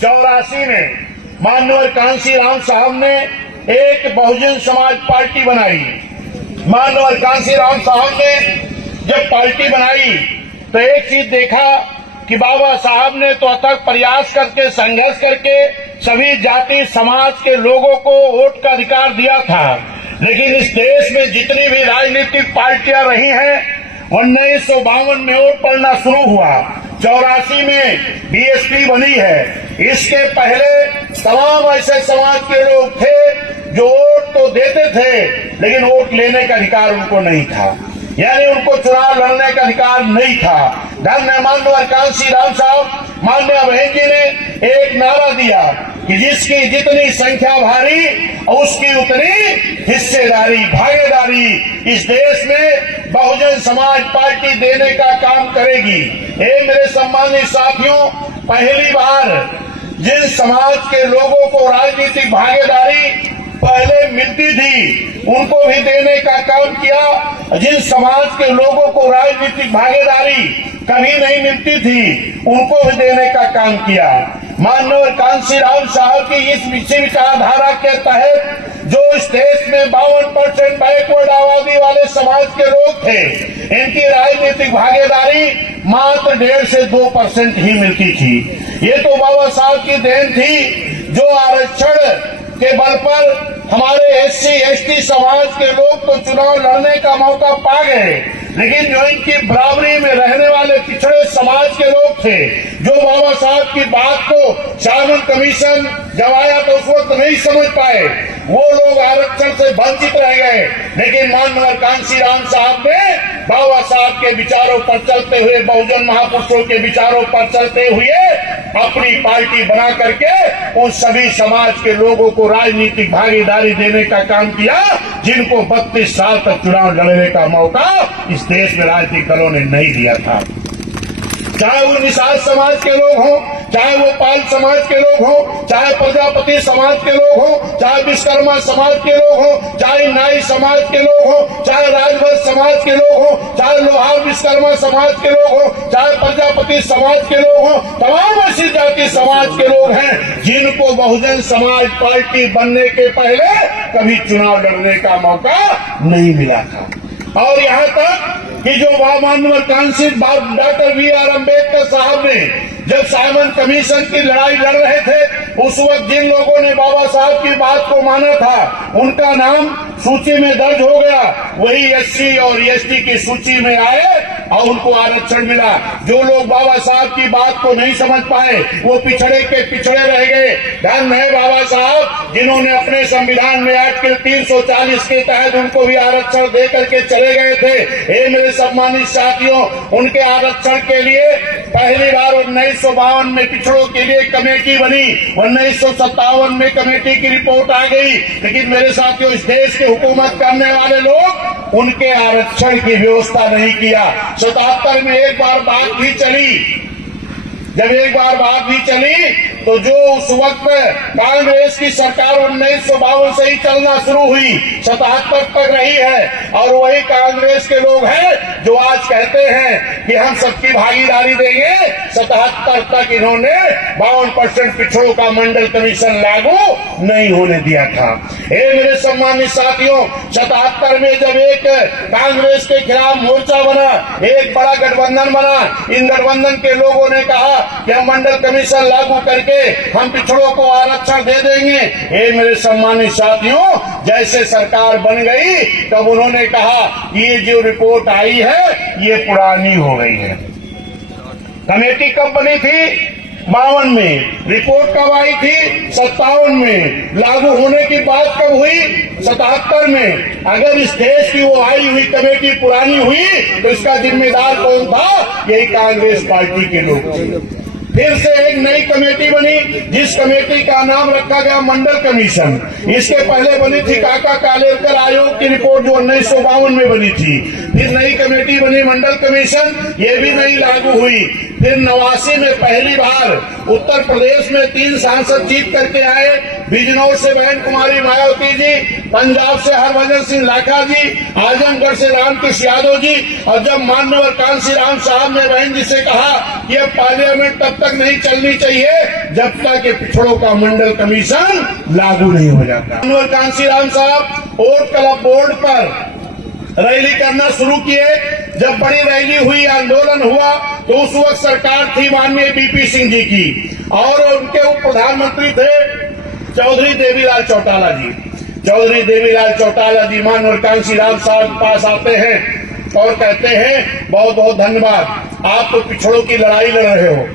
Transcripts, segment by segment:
84 में माननीय कांसी राम साहब ने एक बहुजन समाज पार्टी बनाई। माननीय कांसी राम साहब ने जब पार्टी बनाई तो एक चीज देखा कि बाबा साहब ने तो अथक प्रयास करके संघर्ष करके सभी जाति समाज के लोगों को वोट का अधिकार दिया था, लेकिन इस देश में जितनी भी राजनीतिक पार्टियां रही हैं 1952 में वोट पड़ना शुरू हुआ, 84 में बीएसपी बनी है। इसके पहले तमाम ऐसे समाज के लोग थे जो वोट तो देते थे लेकिन वोट लेने का अधिकार उनको नहीं था, यानी उनको चुनाव लड़ने का अधिकार नहीं था। धन्य माननीय कांसी राम साहब माननीय बहन जी ने एक नारा दिया कि जिसकी जितनी संख्या भारी उसकी उतनी हिस्सेदारी भागीदारी इस देश में बहुजन समाज पार्टी देने का काम करेगी। मेरे सम्मानित साथियों, पहली बार जिन समाज के लोगों को राजनीतिक भागीदारी पहले मिलती थी उनको भी देने का काम किया। जिन समाज के लोगों को राजनीतिक भागीदारी कभी नहीं मिलती थी उनको भी देने का काम किया। माननीय कांसी राम साहब की इस विचारधारा के तहत जो इस देश में 52% बैकवर्ड आबादी वाले समाज के लोग थे, इनकी राजनीतिक भागीदारी मात्र 1.5 से 2% ही मिलती थी। ये तो बाबा साहब की देन थी जो आरक्षण के बल पर हमारे एससी एसटी समाज के लोग तो चुनाव लड़ने का मौका पा गए, लेकिन जो इनकी बराबरी में रहने वाले पिछड़े समाज के लोग थे जो बाबा साहब की बात को साइमन कमीशन जब आया तो उस वक्त नहीं समझ पाए, वो लोग आरक्षण से वंचित रह गए। लेकिन माननीय कांसी राम साहब ने बाबा साहब के विचारों पर चलते हुए, बहुजन महापुरुषों के विचारों पर चलते हुए अपनी पार्टी बना करके उन सभी समाज के लोगों को राजनीतिक भागीदारी देने का काम किया जिनको 32 साल तक चुनाव लड़ने का मौका इस देश में राजनीतिक दलों ने नहीं दिया था। चाहे वो निषाद समाज के लोग हों, चाहे वो पाल समाज के लोग हों, चाहे प्रजापति समाज के लोग हों, चाहे विश्वकर्मा समाज के लोग हों, चाहे नाई समाज के लोग हों, चाहे राजभर समाज के लोग हों, चाहे लोहार विश्वकर्मा समाज के लोग हों, चाहे प्रजापति समाज के लोग हों, तमाम ऐसी जाति समाज के लोग हैं जिनको बहुजन समाज पार्टी बनने के पहले कभी चुनाव लड़ने का मौका नहीं मिला था। और यहाँ तक कि जो माननीय कांसी डॉक्टर बी.आर. अम्बेडकर साहब ने जब साइमन कमीशन की लड़ाई लड़ रहे थे उस वक्त जिन लोगों ने बाबा साहब की बात को माना था उनका नाम सूची में दर्ज हो गया, वही एससी और एसटी की सूची में आए और उनको आरक्षण मिला। जो लोग बाबा साहब की बात को नहीं समझ पाए वो पिछड़े के पिछड़े रह गए। धन्य है बाबा साहब जिन्होंने अपने संविधान में आर्टिकल 340 के तहत उनको भी आरक्षण दे करके चले गए थे। मेरे सम्मानित साथियों, उनके आरक्षण के लिए पहली बार 1952 में पिछड़ों के लिए कमेटी बनी, 1957 में कमेटी की रिपोर्ट आ गई, लेकिन मेरे साथियों इस देश के हुकूमत करने वाले लोग उनके आरक्षण की व्यवस्था नहीं किया। 77 में एक बार बात भी चली, जब एक बार बात भी चली तो जो उस वक्त कांग्रेस की सरकार 1952 से ही चलना शुरू हुई 77 तक रही है, और वही कांग्रेस के लोग हैं जो आज कहते हैं कि हम सबकी भागीदारी देंगे। 77 तक इन्होंने 52% पिछड़ों का मंडल कमीशन लागू नहीं होने दिया था। मेरे सम्मानित साथियों, 77 में जब एक कांग्रेस के खिलाफ मोर्चा बना, एक बड़ा गठबंधन बना, इन गठबंधन के लोगों ने कहा कि हम मंडल कमीशन लागू करके हम पिछड़ों को आरक्षण दे देंगे। मेरे सम्मानित साथियों, जैसे सरकार बन गई तब उन्होंने कहा कि ये जो रिपोर्ट आई है ये पुरानी हो गई है। कमेटी कब बनी थी? 52 में। रिपोर्ट कब आई थी? 57 में। लागू होने की बात कब हुई? 77 में। अगर इस देश की वो आई हुई कमेटी पुरानी हुई तो इसका जिम्मेदार कौन था? यही कांग्रेस पार्टी के लोग थे। फिर से एक नई कमेटी बनी जिस कमेटी का नाम रखा गया मंडल कमीशन। इसके पहले बनी थी काका कालेलकर आयोग की रिपोर्ट जो 1952 में बनी थी। फिर नई कमेटी बनी मंडल कमीशन, ये भी नहीं लागू हुई। फिर 89 में पहली बार उत्तर प्रदेश में 3 सांसद जीत करके आए। बिजनौर से बहन कुमारी मायावती जी, पंजाब से हरभजन सिंह लाखा जी, आजमगढ़ से रामकृष्ण यादव जी। और जब मान्यवर कांसीराम साहब ने बहन जी से कहा कि अब पार्लियामेंट तब तक नहीं चलनी चाहिए जब तक कि पिछड़ों का मंडल कमीशन लागू नहीं हो जाता। मान्यवर कांसीराम साहब वोट क्लब बोर्ड पर रैली करना शुरू किए। जब बड़ी रैली हुई, आंदोलन हुआ, तो उस वक्त सरकार थी माननीय बीपी सिंह जी की, और उनके उप प्रधानमंत्री थे चौधरी देवीलाल चौटाला जी। चौधरी देवीलाल चौटाला जी माननीय कांसीराम साहब के पास आते हैं और कहते हैं बहुत बहुत धन्यवाद, आप तो पिछड़ों की लड़ाई लड़ रहे हो।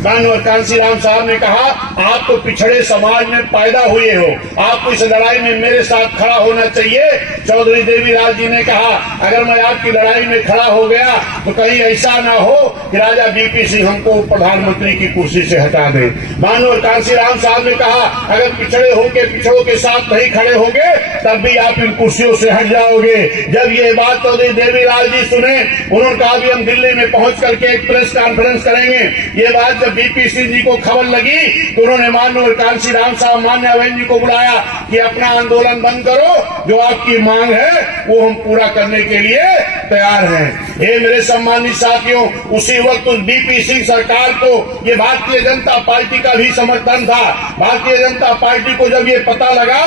माननीय कांसीराम साहब ने कहा आप तो पिछड़े समाज में पैदा हुए हो, आपको इस लड़ाई में मेरे साथ खड़ा होना चाहिए। चौधरी देवीलाल जी ने कहा अगर मैं आपकी लड़ाई में खड़ा हो गया तो कहीं ऐसा ना हो कि राजा बीपी सिंह हमको प्रधानमंत्री की कुर्सी से हटा दे। माननीय कांसीराम साहब ने कहा अगर पिछड़े होके पिछड़ों के साथ नहीं खड़े होगे तब भी आप इन कुर्सियों से हट जाओगे। जब ये बात चौधरी देवीलाल जी सुने, उन्होंने कहा भी हम दिल्ली में पहुंच करके एक प्रेस कॉन्फ्रेंस करेंगे। ये बात बीपी सिंह जी को खबर लगी तो उन्होंने माननीय कांसीराम साहब मान्या बहन जी को बुलाया कि अपना आंदोलन बंद करो, जो आपकी मांग है वो हम पूरा करने के लिए तैयार हैं। ये मेरे सम्मानित साथियों, उसी वक्त उस बीपी सिंह सरकार को ये भारतीय जनता पार्टी का भी समर्थन था। भारतीय जनता पार्टी को जब ये पता लगा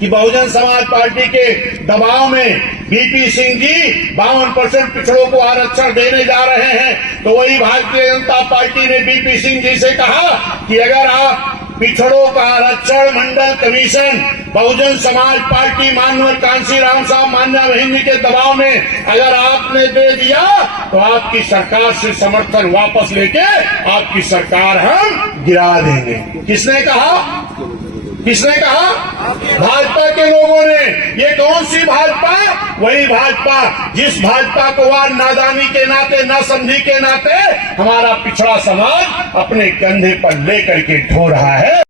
कि बहुजन समाज पार्टी के दबाव में बीपी सिंह जी 52% पिछड़ों को आरक्षण देने जा रहे हैं, तो वही भारतीय जनता पार्टी ने बीपी सिंह जी से कहा कि अगर आप पिछड़ों का आरक्षण मंडल कमीशन बहुजन समाज पार्टी माननीय कांसीराम साहब मान्या बहन जी के दबाव में अगर आपने दे दिया तो आपकी सरकार से समर्थन वापस लेके आपकी सरकार हम गिरा देंगे। किसने कहा? किसने कहा? भाजपा के लोगों ने। ये कौन सी भाजपा? वही भाजपा जिस भाजपा को आज नादानी के नाते, नासमझी के नाते हमारा पिछड़ा समाज अपने कंधे पर लेकर के ढो रहा है।